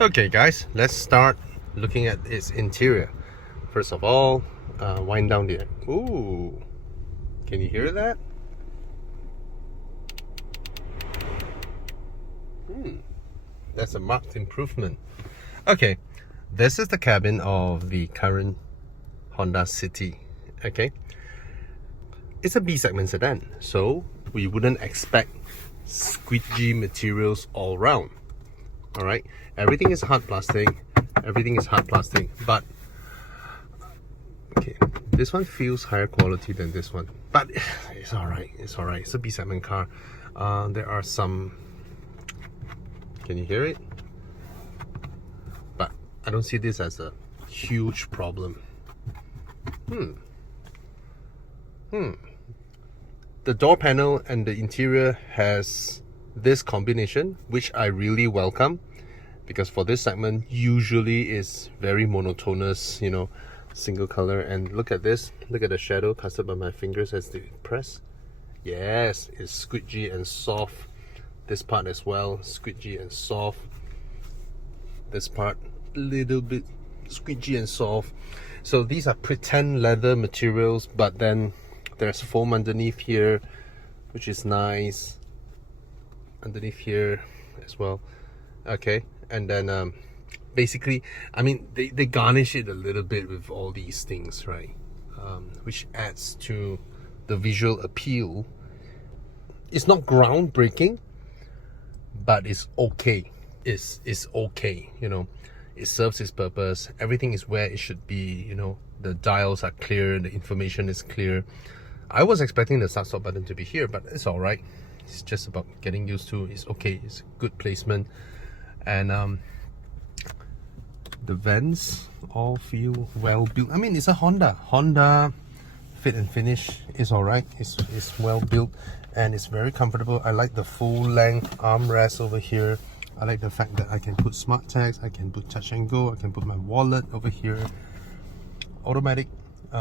Okay guys, let's start looking at its interior. First of all, wind down the... Ooh, can you hear that? That's a marked improvement. Okay, this is the cabin of the current Honda City. Okay, it's a B segment sedan, so we wouldn't expect squidgy materials all round. All right, everything is hard plastic, but okay, this one feels higher quality than this one, but it's all right. It's a B segment car. There are some, can you hear it? But I don't see this as a huge problem. The door panel and the interior has this combination, which I really welcome, because for this segment usually is very monotonous, you know, single color. And look at this, look at the shadow casted by my fingers as they press. Yes, it's squidgy and soft. This part as well, squidgy and soft. This part, little bit squidgy and soft. So these are pretend leather materials, but then there's foam underneath here, which is nice. Underneath here as well. Okay, and then basically, I mean, they garnish it a little bit with all these things, right? Which adds to the visual appeal. It's not groundbreaking, but it's okay. It's okay, you know. It serves its purpose. Everything is where it should be, you know. The dials are clear, the information is clear. I was expecting the start-stop button to be here, but it's all right. It's just about getting used to. It's okay. It's good placement, and the vents all feel well built. I mean, it's a Honda fit and finish is all right. It's well built and it's very comfortable. I like the full length armrest over here. I like the fact that I can put smart tags, I can put touch and go, I can put my wallet over here. Automatic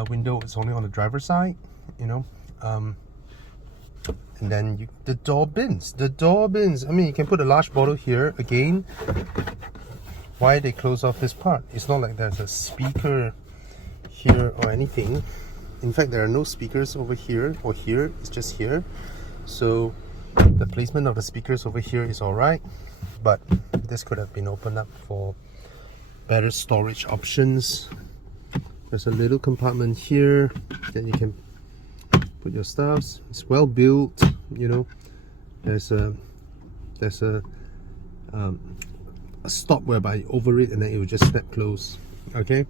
window is only on the driver's side, you know. And then the door bins. I mean, you can put a large bottle here. Again, why they close off this part? It's not like there's a speaker here or anything. In fact, there are no speakers over here or here. It's just here. So the placement of the speakers over here is all right, but this could have been opened up for better storage options. There's a little compartment here that you can put your stuffs. It's well built, you know. There's a stop whereby you over it and then it will just snap close. Okay,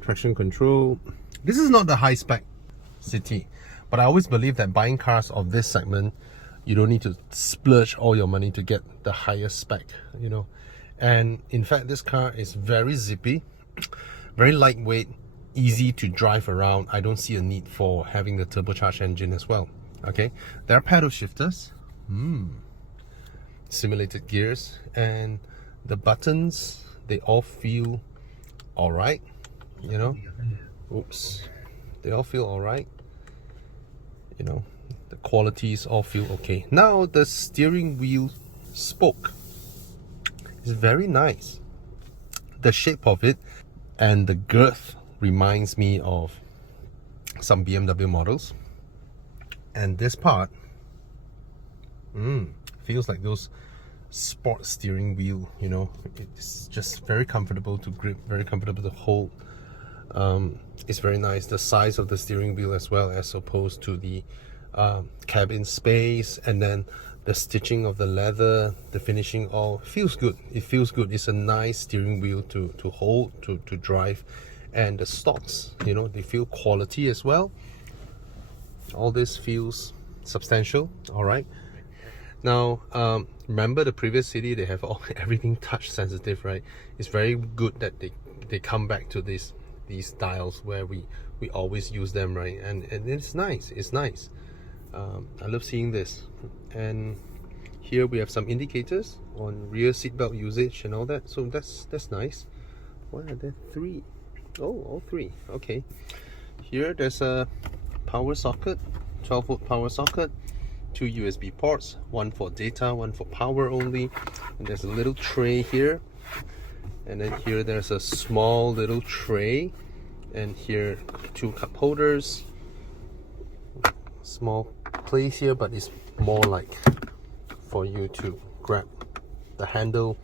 traction control. This is not the high spec City, but I always believe that buying cars of this segment, you don't need to splurge all your money to get the highest spec, you know. And in fact, this car is very zippy, very lightweight, easy to drive around. I don't see a need for having the turbocharged engine as well. Okay, there are paddle shifters, simulated gears, and the buttons, they all feel all right, you know. Oops, they all feel all right, you know. The qualities all feel okay. Now the steering wheel spoke is very nice. The shape of it and the girth reminds me of some BMW models, and this part feels like those sport steering wheel, you know. It's just very comfortable to grip, very comfortable to hold. It's very nice, the size of the steering wheel as well, as opposed to the cabin space, and then the stitching of the leather, the finishing, all feels good. It feels good. It's a nice steering wheel to hold, to drive. And the stocks, you know, they feel quality as well. All this feels substantial. All right. Now, remember the previous City, they have everything touch sensitive, right? It's very good that they come back to these dials where we always use them, right? And it's nice. It's nice. I love seeing this. And here we have some indicators on rear seatbelt usage and all that. So that's nice. Why are there three? Oh, all three. Okay. Here there's a power socket, 12-volt power socket, 2 USB ports, one for data, one for power only. And there's a little tray here And then here there's a small little tray, and here 2 cup holders. Small place here, but it's more like for you to grab the handle,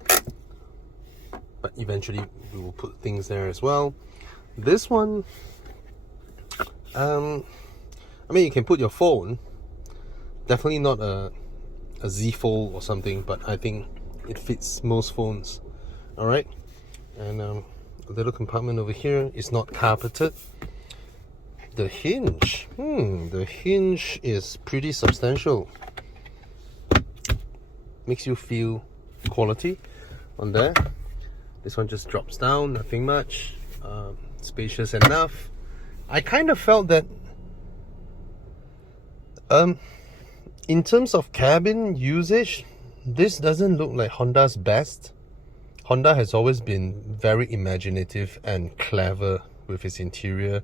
but eventually we will put things there as well. This one, I mean, you can put your phone, definitely not a Z Fold or something, but I think it fits most phones. All right, and a little compartment over here is not carpeted. The hinge, the hinge is pretty substantial. Makes you feel quality on there. This one just drops down, nothing much. Spacious enough. I kind of felt that in terms of cabin usage, this doesn't look like Honda's best. Honda has always been very imaginative and clever with its interior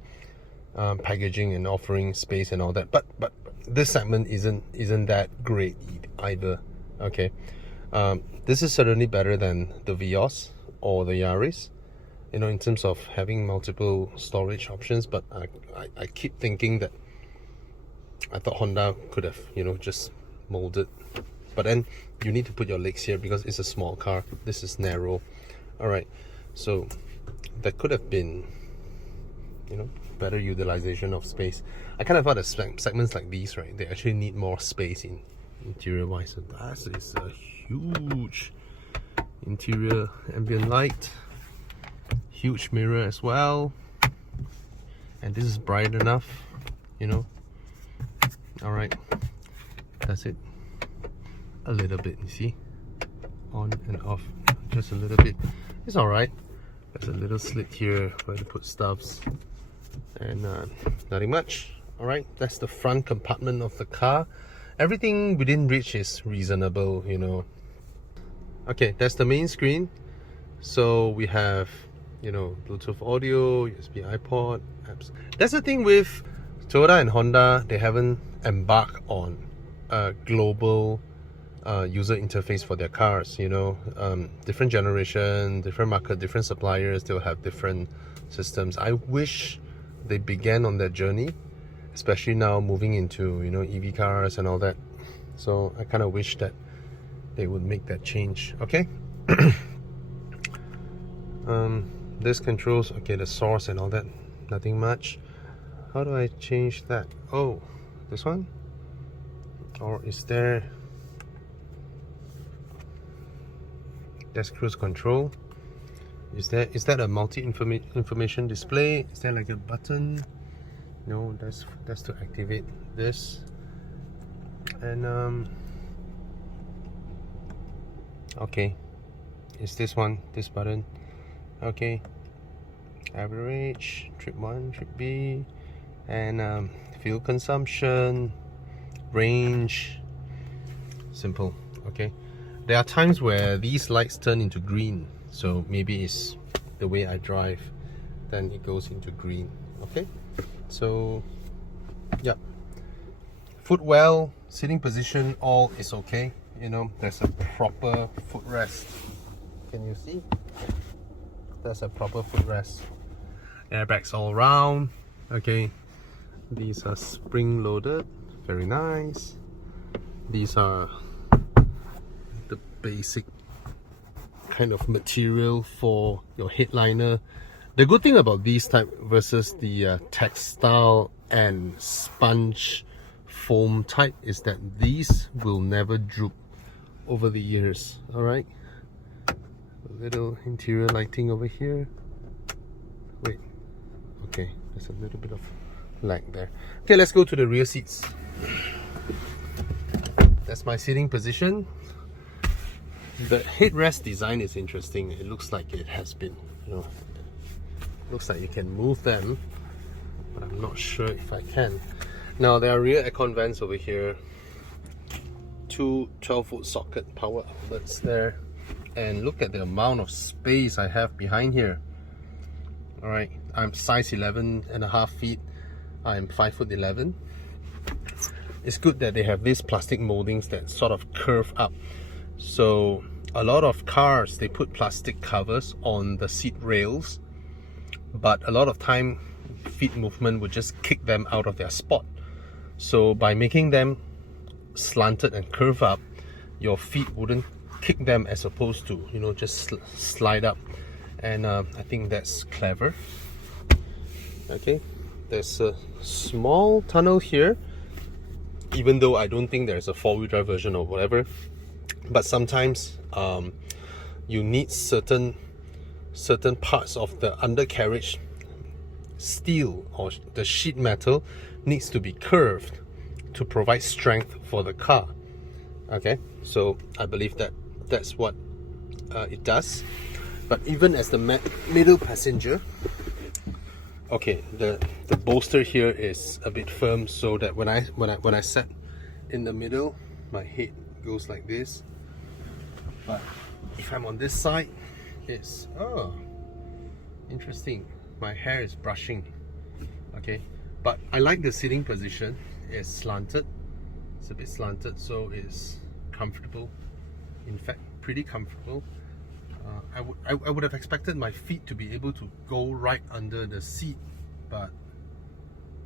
packaging and offering space and all that, but this segment isn't that great either. Okay, this is certainly better than the Vios or the Yaris, you know, in terms of having multiple storage options. But I keep thinking that I thought Honda could have, you know, just molded, but then you need to put your legs here because it's a small car. This is narrow. All right, so that could have been, you know, better utilization of space. I kind of thought that segments like these, right, they actually need more space in interior wise. So that is a huge interior ambient light, huge mirror as well, and this is bright enough, you know. All right, that's it. A little bit, you see, on and off, just a little bit. It's all right. There's a little slit here where to put stuffs, and nothing much. All right, that's the front compartment of the car. Everything within reach is reasonable, you know. Okay, that's the main screen. So we have, you know, Bluetooth audio, USB iPod, apps. That's the thing with Toyota and Honda, they haven't embarked on a global user interface for their cars, you know. Different generation, different market, different suppliers, they'll have different systems. I wish they began on that journey, especially now moving into, you know, EV cars and all that. So I kind of wish that they would make that change. Okay. This controls, okay, the source and all that, nothing much. How do I change that? Oh, this one? Or is there, that's cruise control. Is that a information display? Is there like a button? No, that's to activate this. And okay, it's this one, this button. Okay, average, trip 1, trip B, and fuel consumption, range, simple. Okay, there are times where these lights turn into green, so maybe it's the way I drive, then it goes into green. Okay, so yeah, footwell, sitting position, all is okay. You know, there's a proper footrest. Can you see? There's a proper footrest. Airbags all around. Okay, these are spring loaded, very nice. These are the basic kind of material for your headliner. The good thing about these type versus the textile and sponge foam type is that these will never droop over the years. All right, a little interior lighting over here. Wait, okay, there's a little bit of lag there. Okay, let's go to the rear seats. That's my sitting position. The headrest design is interesting. It looks like it has been, you know, looks like you can move them, but I'm not sure if I can. Now there are rear aircon vents over here, 2 12-volt socket power outlets there, and look at the amount of space I have behind here. All right, I'm size 11.5 feet. I'm 5'11". It's good that they have these plastic moldings that sort of curve up, so a lot of cars, they put plastic covers on the seat rails, but a lot of time feet movement would just kick them out of their spot. So by making them slanted and curve up, your feet wouldn't kick them as opposed to, you know, just slide up. And I think that's clever. Okay, there's a small tunnel here, even though I don't think there's a four-wheel drive version or whatever, but sometimes you need certain parts of the undercarriage steel or the sheet metal needs to be curved to provide strength for the car. Okay, so I believe that that's what it does. But even as the middle passenger, okay, the bolster here is a bit firm, so that when I sat in the middle, my head goes like this. But if I'm on this side, it's interesting. My hair is brushing. Okay, but I like the sitting position. It's slanted. It's a bit slanted, so it's comfortable. In fact, pretty comfortable. I would have expected my feet to be able to go right under the seat, but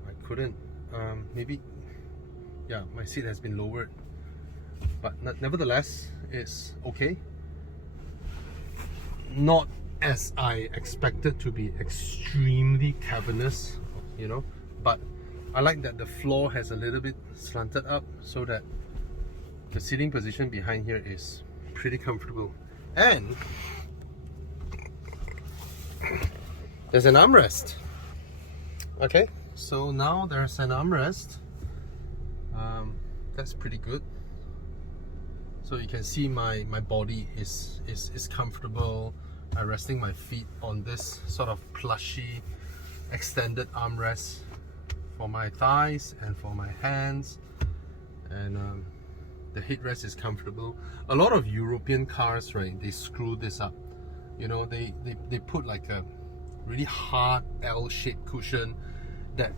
I couldn't. Maybe, yeah, my seat has been lowered, but nevertheless, it's okay. Not as I expected to be extremely cavernous, you know, but I like that the floor has a little bit slanted up so that the sitting position behind here is pretty comfortable. And there's an armrest. Okay, so now there's an armrest. That's pretty good. So you can see my body is comfortable. I'm resting my feet on this sort of plushy extended armrest for my thighs and for my hands, and the headrest is comfortable. A lot of European cars, right, they screw this up. You know, they put like a really hard L-shaped cushion that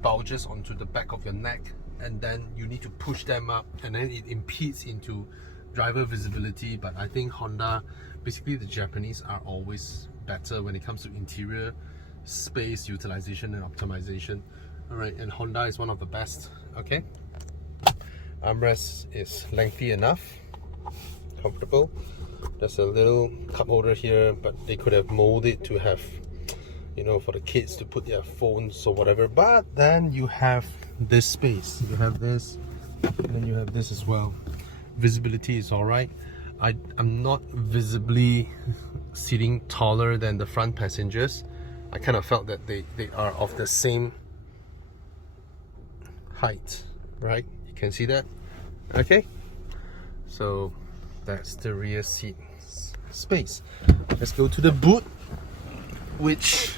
bulges onto the back of your neck, and then you need to push them up, and then it impedes into driver visibility. But I think Honda, basically the Japanese, are always better when it comes to interior space utilization and optimization. Alright, and Honda is one of the best. Okay, armrest is lengthy enough, comfortable. There's a little cup holder here, but they could have molded it to have, you know, for the kids to put their phones or whatever. But then you have this space, you have this, and then you have this as well. Visibility is alright. I'm not visibly sitting taller than the front passengers. I kind of felt that they are of the same height, right? You can see that. Okay, so that's the rear seat space. Let's go to the boot, which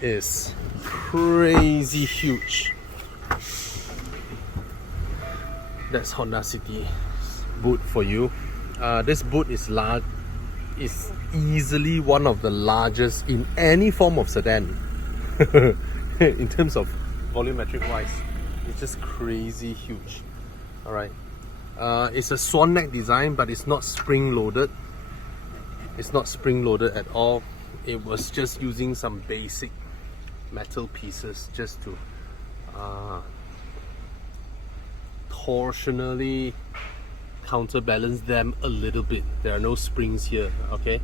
is crazy huge. That's Honda City's boot for you. This boot is large. It's easily one of the largest in any form of sedan. In terms of volumetric wise, it's just crazy huge. Alright, it's a swan neck design, but it's not spring loaded. It's not spring loaded at all. It was just using some basic metal pieces just to torsionally counterbalance them a little bit. There are no springs here. Okay,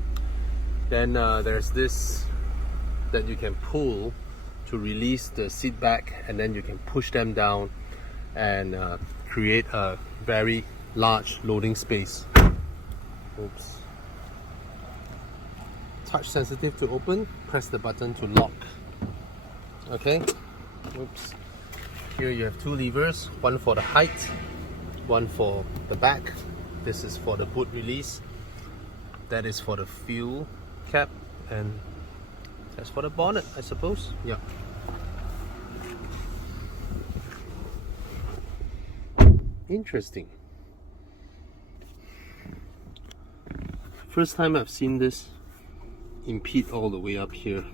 then there's this that you can pull to release the seat back, and then you can push them down and create a very large loading space. Oops. Touch sensitive to open, press the button to lock. Okay, oops. Here you have two levers, one for the height, one for the back. This is for the boot release, that is for the fuel cap, and that's for the bonnet, I suppose. Yeah. Interesting. First time I've seen this impede all the way up here.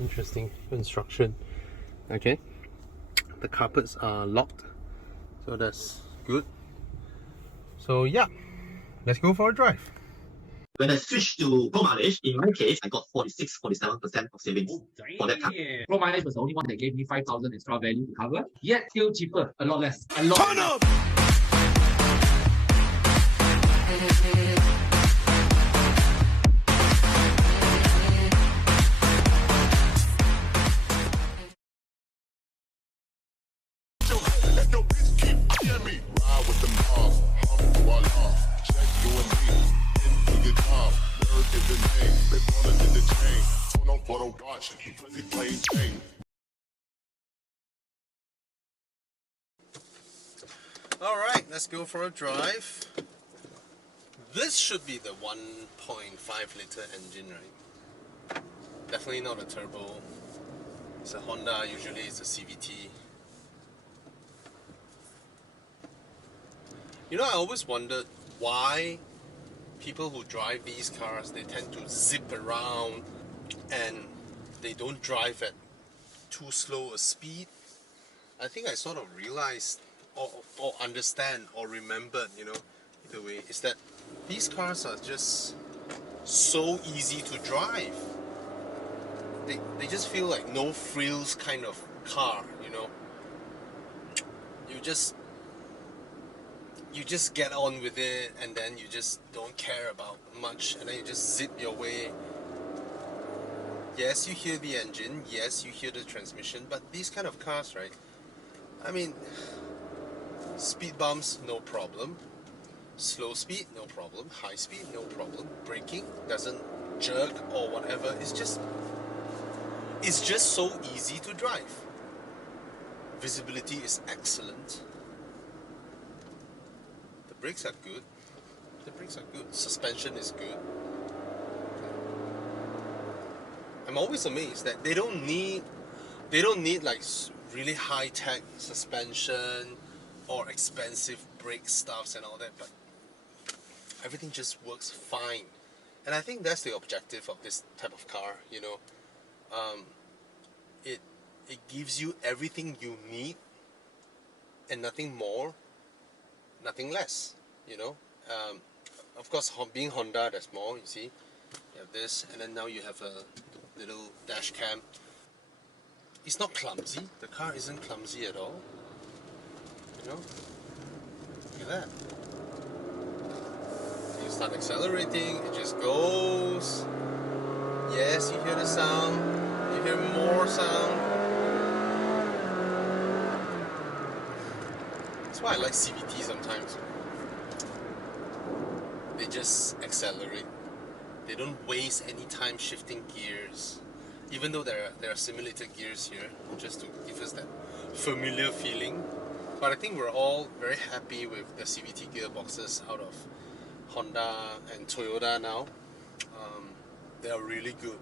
Interesting construction. Okay, the carpets are locked, so that's good. So yeah, let's go for a drive. When I switched to pro mileage, in my case, I got 47% of savings for that car. Pro mileage was the only one that gave me 5,000 extra value to cover, yet still cheaper, a lot less. A lot less. Up! Alright, let's go for a drive. This should be the 1.5 liter engine, right? Definitely not a turbo. It's a Honda, usually it's a CVT. You know, I always wondered why people who drive these cars, they tend to zip around and they don't drive at too slow a speed. I think I sort of realized or understand or remembered, you know, either way, is that these cars are just so easy to drive. They just feel like no frills kind of car, you know. You just get on with it, and then you just don't care about much, and then you just zip your way. Yes, you hear the engine, yes, you hear the transmission, but these kind of cars, right? I mean, speed bumps, no problem. Slow speed, no problem. High speed, no problem. Braking doesn't jerk or whatever. It's just so easy to drive. Visibility is excellent. The brakes are good. Suspension is good. I'm always amazed that they don't need like really high-tech suspension or expensive brake stuffs and all that, but everything just works fine. And I think that's the objective of this type of car, you know. It gives you everything you need and nothing more, nothing less, you know. Of course, being Honda, there's more, you see. You have this, and then now you have a little dash cam. It's not clumsy. The car isn't clumsy at all. You know? Look at that. You start accelerating, it just goes. Yes, you hear the sound. You hear more sound. That's why I like CVT sometimes. They just accelerate. They don't waste any time shifting gears. Even though there are simulated gears here, just to give us that familiar feeling. But I think we're all very happy with the CVT gearboxes out of Honda and Toyota now. They are really good.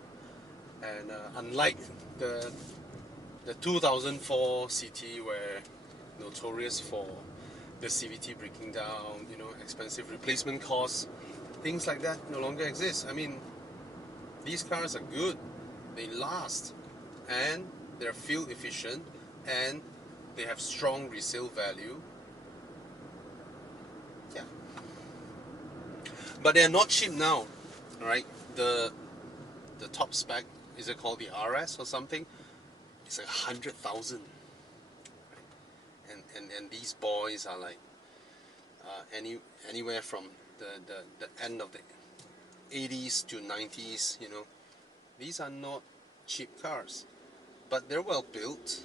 And unlike the 2004 CT, where notorious for the CVT breaking down, you know, expensive replacement costs, things like that no longer exist. I mean, these cars are good. They last, and they're fuel efficient, and they have strong resale value. Yeah. But they're not cheap now, right? The top spec, is it called the RS or something? It's like 100,000. And these boys are like anywhere from the end of the 80s to 90s, you know. These are not cheap cars, but they're well built.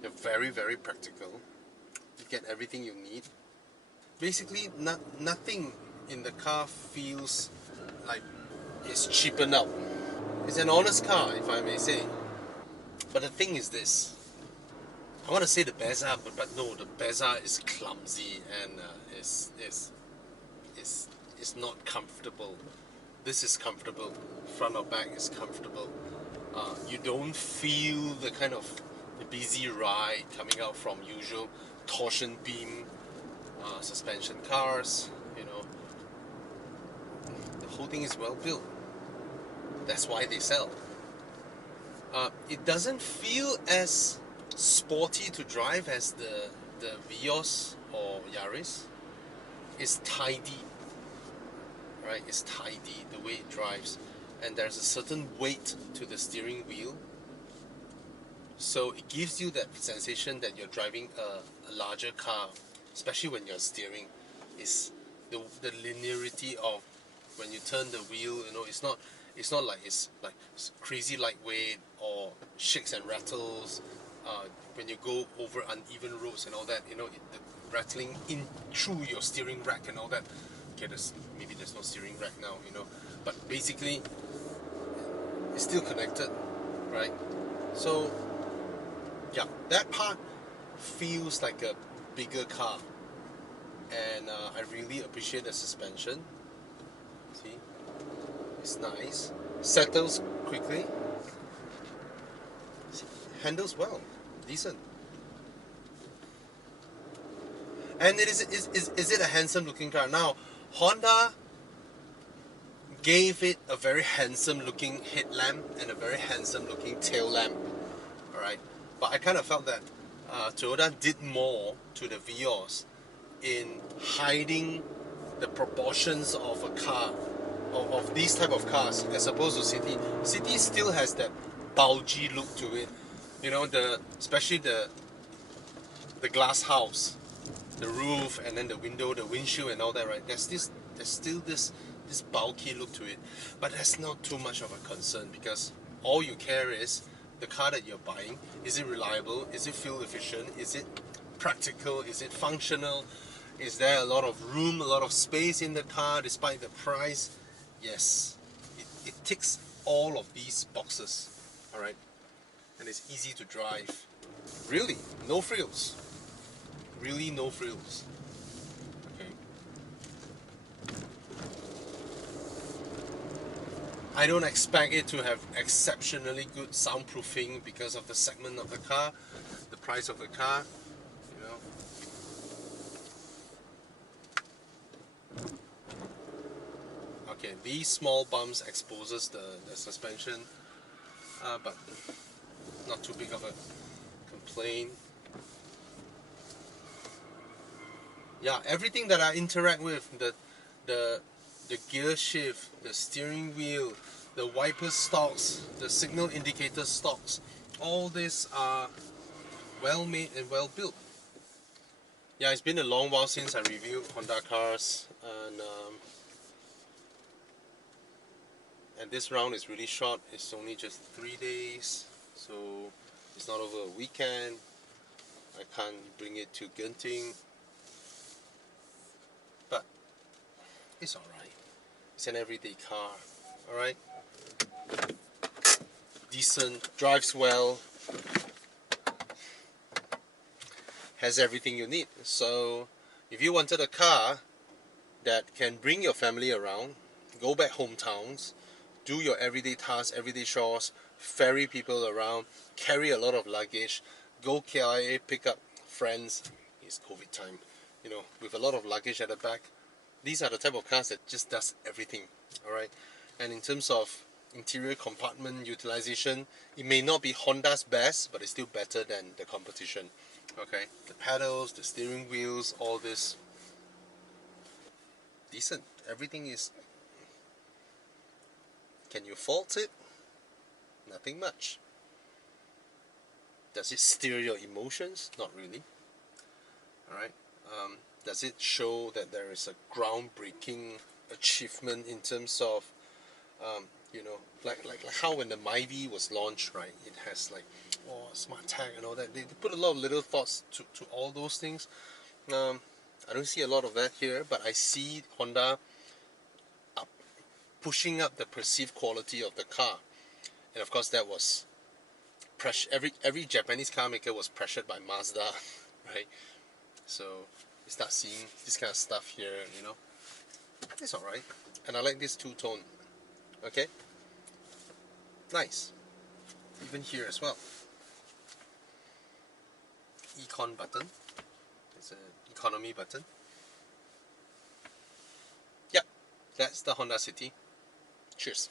They're very, very practical. You get everything you need. Basically, nothing in the car feels like it's cheapened up. It's an honest car, if I may say. But the thing is this. I want to say the Beza, but no, the Beza is clumsy and it's not comfortable. This is comfortable. Front or back is comfortable. You don't feel the kind of the busy ride coming out from usual torsion beam suspension cars. You know, the whole thing is well built. That's why they sell. It doesn't feel as sporty to drive as the Vios or Yaris is tidy, right? It's tidy the way it drives, and there's a certain weight to the steering wheel, so it gives you that sensation that you're driving a larger car, especially when you're steering. Is the linearity of when you turn the wheel, you know, it's not like it's like crazy lightweight or shakes and rattles when you go over uneven roads and all that, you know, the rattling in through your steering rack and all that. Okay, maybe there's no steering rack now, you know, but basically it's still connected, right? So yeah, that part feels like a bigger car, and I really appreciate the suspension. See, it's nice, settles quickly, handles well, decent. And is it a handsome looking car? Now, Honda gave it a very handsome looking headlamp and a very handsome looking tail lamp. Alright, but I kind of felt that Toyota did more to the Vios in hiding the proportions of a car, of these type of cars, as opposed to City. City still has that bulgy look to it, you know, especially the glass house, the roof, and then the window, the windshield, and all that. Right? There's still this bulky look to it, but that's not too much of a concern, because all you care is the car that you're buying. Is it reliable? Is it fuel efficient? Is it practical? Is it functional? Is there a lot of room, a lot of space in the car despite the price? Yes, it ticks all of these boxes. Alright, and it's easy to drive. Really, no frills. Really, no frills. Okay. I don't expect it to have exceptionally good soundproofing because of the segment of the car, the price of the car, you know. Okay, these small bumps exposes the suspension, but not too big of a complaint. Yeah, everything that I interact with, the gear shift, the steering wheel, the wiper stalks, the signal indicator stalks, all these are well made and well built. Yeah, it's been a long while since I reviewed Honda cars, and this round is really short. It's only just 3 days, so it's not over a weekend. I can't bring it to Genting, but it's alright. It's an everyday car, alright? Decent, drives well, has everything you need. So if you wanted a car that can bring your family around, go back hometowns, do your everyday tasks, everyday chores, ferry people around, carry a lot of luggage, go KIA, pick up friends, it's COVID time, you know, with a lot of luggage at the back. These are the type of cars that just does everything, alright? And in terms of interior compartment utilization, it may not be Honda's best, but it's still better than the competition, okay? The pedals, the steering wheels, all this, decent. Everything is... Can you fault it? Nothing much. Does it steer your emotions? Not really. Alright. Does it show that there is a groundbreaking achievement in terms of, you know, like how when the Myvi was launched, right? It has like, smart tag and all that. They put a lot of little thoughts to all those things. I don't see a lot of that here, but I see Honda pushing up the perceived quality of the car, and of course that was every Japanese car maker was pressured by Mazda, right? So you start seeing this kind of stuff here, you know. It's alright, and I like this two-tone. Okay, nice. Even here as well, Econ button. It's an economy button. Yep, that's the Honda City. Cheers.